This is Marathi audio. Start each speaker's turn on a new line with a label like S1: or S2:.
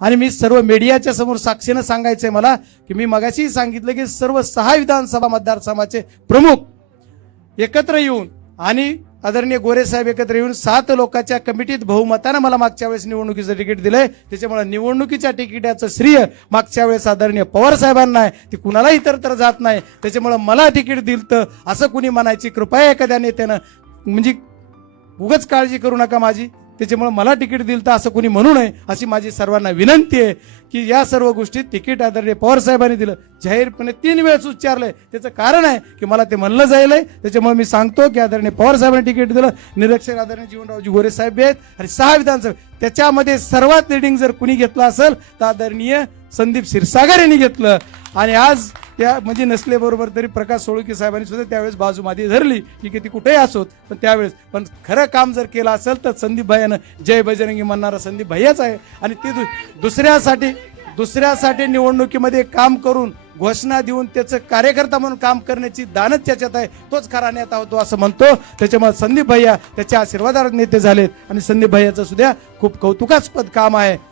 S1: आणि मी सर्व मीडियाच्या समोर साक्षीनं सांगायचंय मला की मी मगाशी सांगितलं की सर्व सहा विधानसभा मतदारसंघाचे प्रमुख एकत्र येऊन आणि आदरणीय गोरे साहेब एकत्र येऊन सात लोकांच्या कमिटीत बहुमतानं मला मागच्या वेळेस निवडणुकीचं तिकीट दिलंय. त्याच्यामुळे निवडणुकीच्या तिकिटाचं श्रेय मागच्या वेळेस आदरणीय पवार साहेबांना आहे. ती कुणाला इतर तर जात नाही. त्याच्यामुळे मला तिकीट दिलं असं कुणी म्हणायची कृपया एखाद्या नेत्यानं. म्हणजे उगच काळजी करू नका माझी. त्याच्यामुळे मला तिकीट दिलं तर असं कोणी म्हणू नये अशी माझी सर्वांना विनंती आहे की या सर्व गोष्टी तिकीट आदरणीय पवारसाहेबांनी दिलं. जाहीरपणे तीन वेळेस उच्चारलंय. त्याचं कारण आहे की मला ते म्हणलं जाईल त्याच्यामुळे मी सांगतो की आदरणीय पवारसाहेबांनी तिकीट दिलं. निरीक्षक आदरणीय जीवनरावजी गोरे साहेब आहेत आणि सहा विधानसभा. त्याच्यामध्ये सर्वात लिडिंग जर कुणी घेतलं असेल तर आदरणीय संदीप क्षीरसागर यांनी घेतलं. आणि आज त्या म्हणजे नसल्याबरोबर तरी प्रकाश सोळुके साहेबांनी सुद्धा त्यावेळेस बाजू मादी धरली की किती कुठेही असोत पण त्यावेळेस पण खरं काम जर केलं असेल तर संदीप भैयानं जय बजरंगी म्हणणारा संदीप भैयाच आहे. आणि ते दु- दुसऱ्यासाठी दुसऱ्यासाठी निवडणुकीमध्ये काम करून घोषणा देऊन त्याचं कार्यकर्ता म्हणून काम करण्याची दानच त्याच्यात आहे. तोच खरा नेता होतो असं म्हणतो. त्याच्यामुळे संदीप भैया त्याच्या आशीर्वादार नेते झालेत. आणि संदीप भैयाचं सुद्धा खूप कौतुकास्पद काम आहे.